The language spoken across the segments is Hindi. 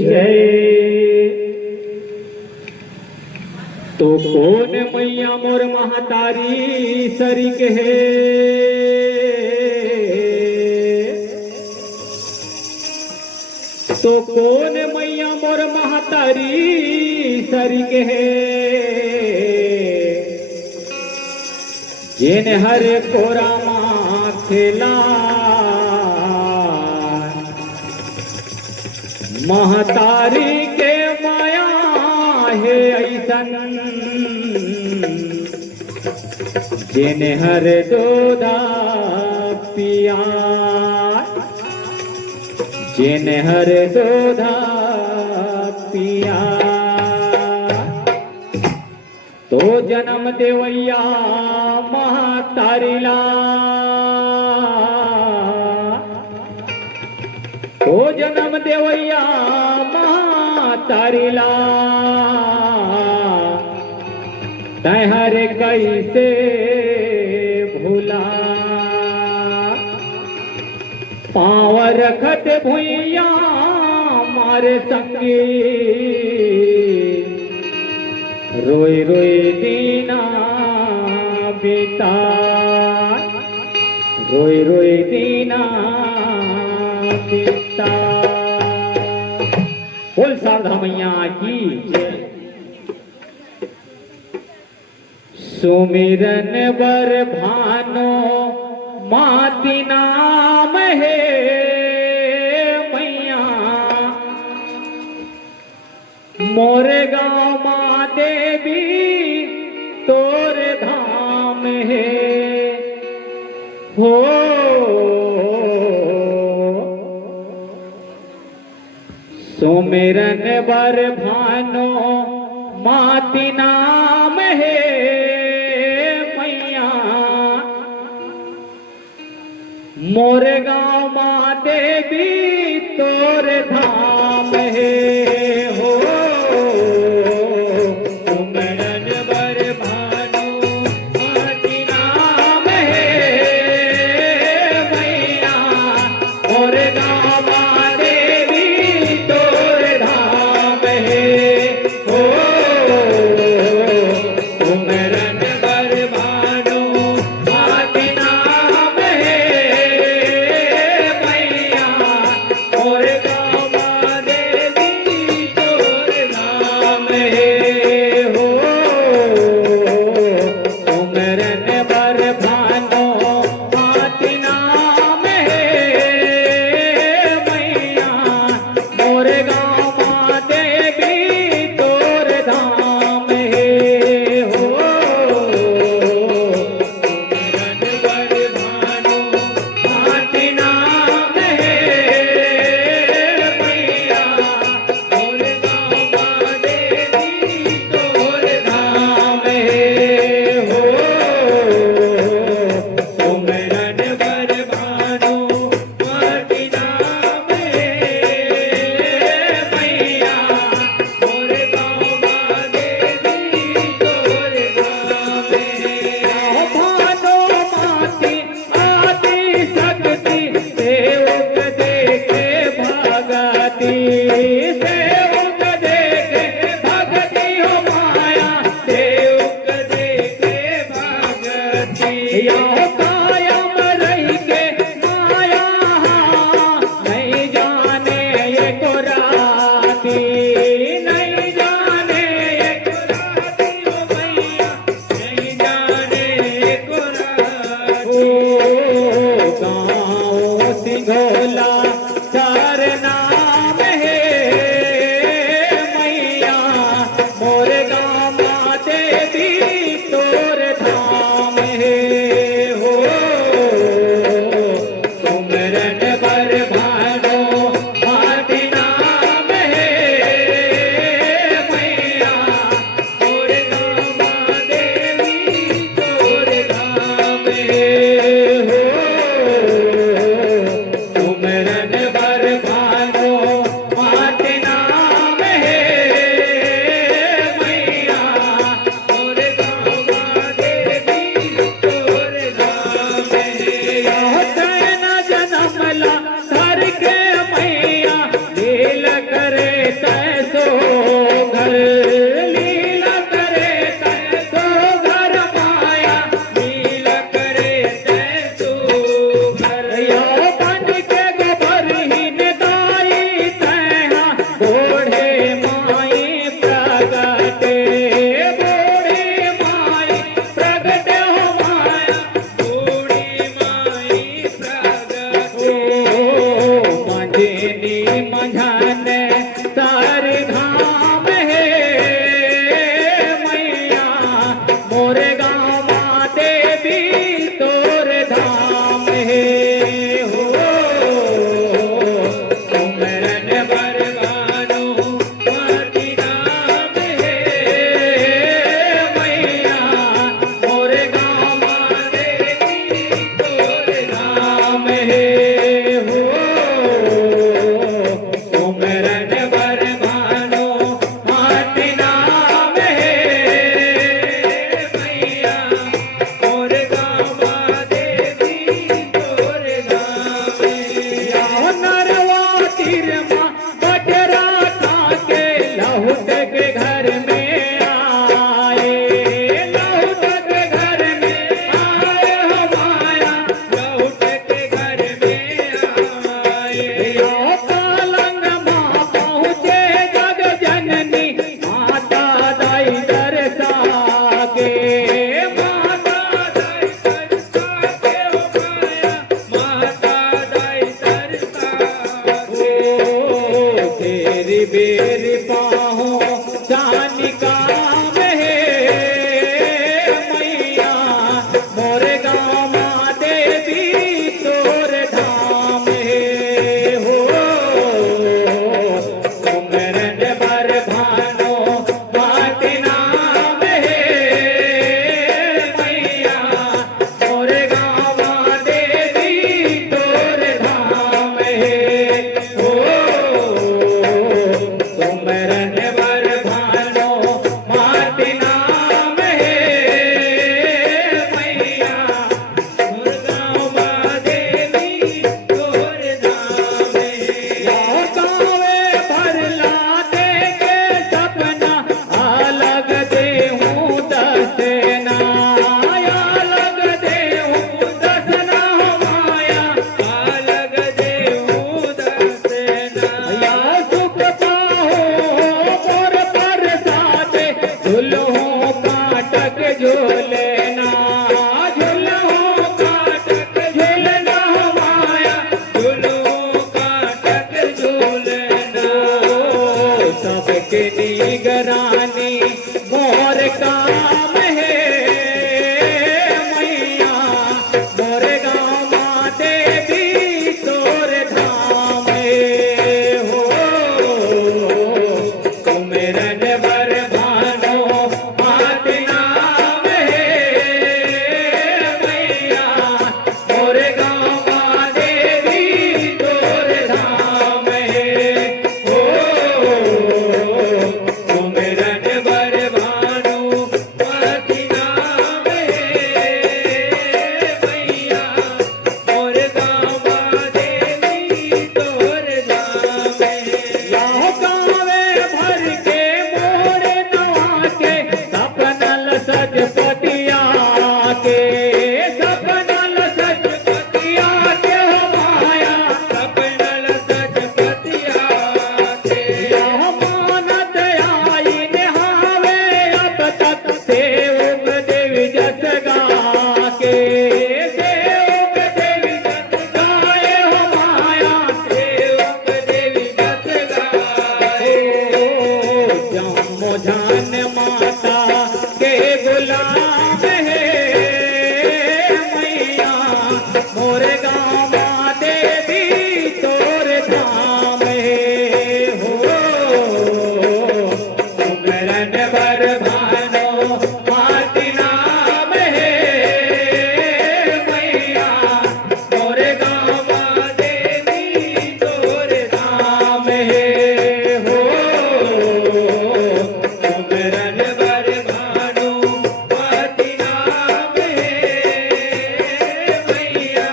जय। तो कौन मैया मोर महतारी सरिक है, तो कौन मैया मोर महतारी सरिक है, जिन हर कोरा खेला महतारी के माया है ऐसन, जिन हर दूधा पिया, जिन हर दूधा पिया। तो जन्म देवैया महतारीला, तो जन्म देवैया महतारीला, तहर कैसे भूला। पाँव रखत भुइया मारे संगी, रोई रोई दीना बीता, रोई रोई दीना बीता। बोल शारदा मैया की जय। सुमिरन बर भानो माती नाम है मैया, मोरे गाँव माँ देवी तोर धाम है हो। सुमिरन बर भानो माती नाम है मैया, मोरे गाँव माँ देवी तोर धाम है हो। सुमिरन बर भानो माती नाम है मैया, मोरे गाँव माँ देवी तोर धाम है हो। सुमिरन बर भानो माती नाम है मैया, मोरे गाँव माँ देवी तोर धाम है हो। सुमिरन बर भानो माती नाम है मैया, मोरे गाँव माँ देवी तोर धाम है हो। सुमिरन बर भानो माती नाम है मैया, मोरे गाँव माँ देवी तोर धाम है हो। सुमिरन बर भानो माती नाम है मैया, मोरे गाँव माँ देवी तोर धाम है। भानो माती आदि शक्ति, सेवक देखे भगति, सेवक देखे भगति हो माया, सेवक देखे भगति। यो कायम रही के माया, नहीं जाने ये को राती, नहीं जाने ये को राती हो भैया, नहीं जाने ये को राती। ओ गाँव सिंघोला चार नाम है सारे धाम है मैया मोरे गाँव माँ देवी तोर धाम है हो सुमरन बर भानु मति नाम है मैया मोरे गाँव माँ देवी तोर धाम है हो सुमरन बर भानु मति नाम है मैया मोरे गाँव माँ देवी तोर धाम है नरवा तीर माँ बटरा काके लहुट के घर में आए लहुट के घर में आए हमारा लहुट के घर में आए पलंग माँ पहुँचे जग जननी माता दाई दरसा के माता दाई दरसा के हो माया माता दाई दरसा के तेरी बेरी पाहो जानी काम है मैया मोरे गाँव माँ देवी तोर धाम है हो सुमरन बर भानो मति नाम है मैया मोरे गाँव माँ देवी तोर धाम है हो सुमरन बर भानो मति नाम है मैया मोरे गाँव माँ देवी तोर धाम है गावे भर लाते के सपना अलग देहूँ दसना अलग देहूँ दसना हो माया अलग देहूँ दसना सुख पाहो मोर पर साथे झुलहूँ काटक झूलना झुलहूँ काटक झूलना हो माया झुलहूँ काटक झूलना सबके निगरानी मोर काम है मैया मोरे गाँव माँ देवी तोर धाम है हो सुमरन बर भानो मति नाम है मैया मोरे गाँव माँ देवी तोर धाम है हो सुमरन बर भानु मति नाम है मैया मोरे गाँव माँ देवी तोर धाम है गावे भर के मोरे नवा के सपनल सजपतिया के सपनल सजपतिया के हो माया सपनल सजपतिया के मानत आई निहावे अब तक सेवक देवी जस गा के सेवक देवी जस गाए हो माया सेवक देवी जस गाए जम्मो जान माता के गुलाम है मैया मोरे गाँव माँ देवी तोर धाम है हो सुमरन बर भानो मति नाम है मैया मोरे गाँव माँ देवी तोर धाम है हो सुमरन बर भानु मति नाम है मैया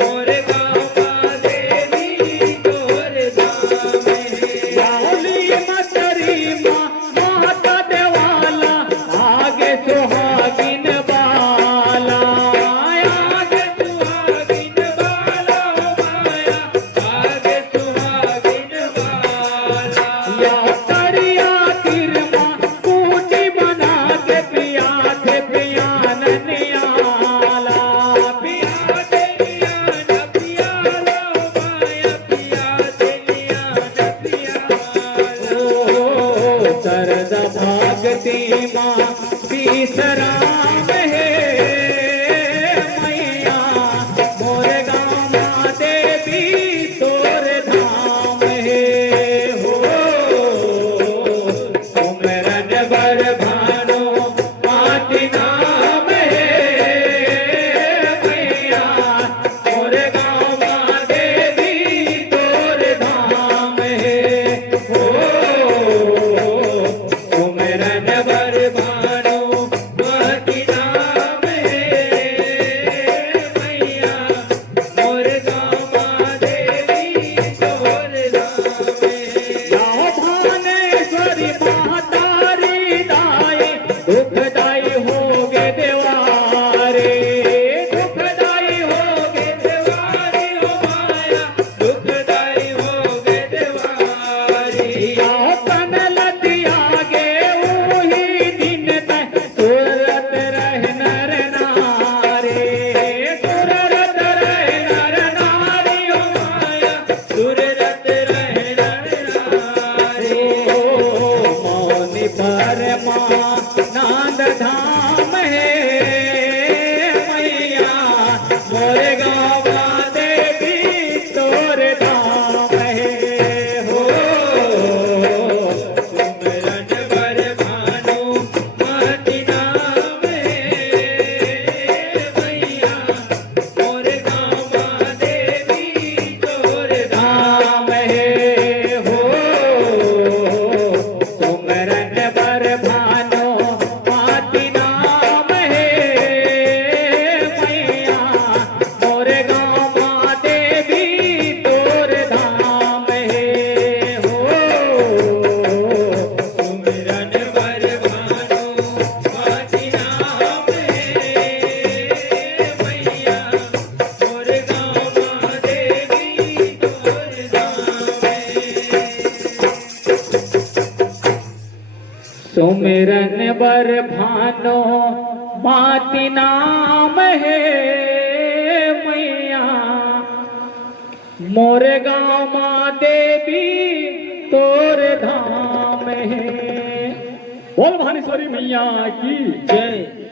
मोरे गाँव माँ देवी तोर धाम है बावली मतरी माँ माता देवा भक्ति माँ विश्राम है मैया मोर गाँव माँ देवी तोर धाम है हो सुमरन बर भानो माती नाम है मैया मोर गाँव माँ देवी तोर धाम है हो सुमरन बर भानो माती नाम है मैया मोर गाँव माँ देवी तोर धाम है जाओ भानेश्वरी महतारी दाई दुखदाई होगे देवारे दुखदाई होगे देवारी हो माया दुखदाई होगे देवारी आओ कनलती आगे वही दिन तक सूरत रह नर नारी सूरत रह नर नारी हो माया सूरत रह नर नारी मौनी परमा नांद धाम है मैया मोर गाँव देवी तोर धाम है हो सुमरन बर भानु माती नाम है मैया मोर गाँव देवी तोर धाम है हो सुमरन बर भानो माती नाम है मैया मोर गाँव माँ देवी तोर धाम है हो सुमरन बर भानो माती नाम है मैया मोर गाँव माँ देवी तोर धाम है सुमिरन बर भानो माती नाम है मैया मोर गाँव माँ देवी तोर धाम है। बोल भानेश्वरी मैया की जय।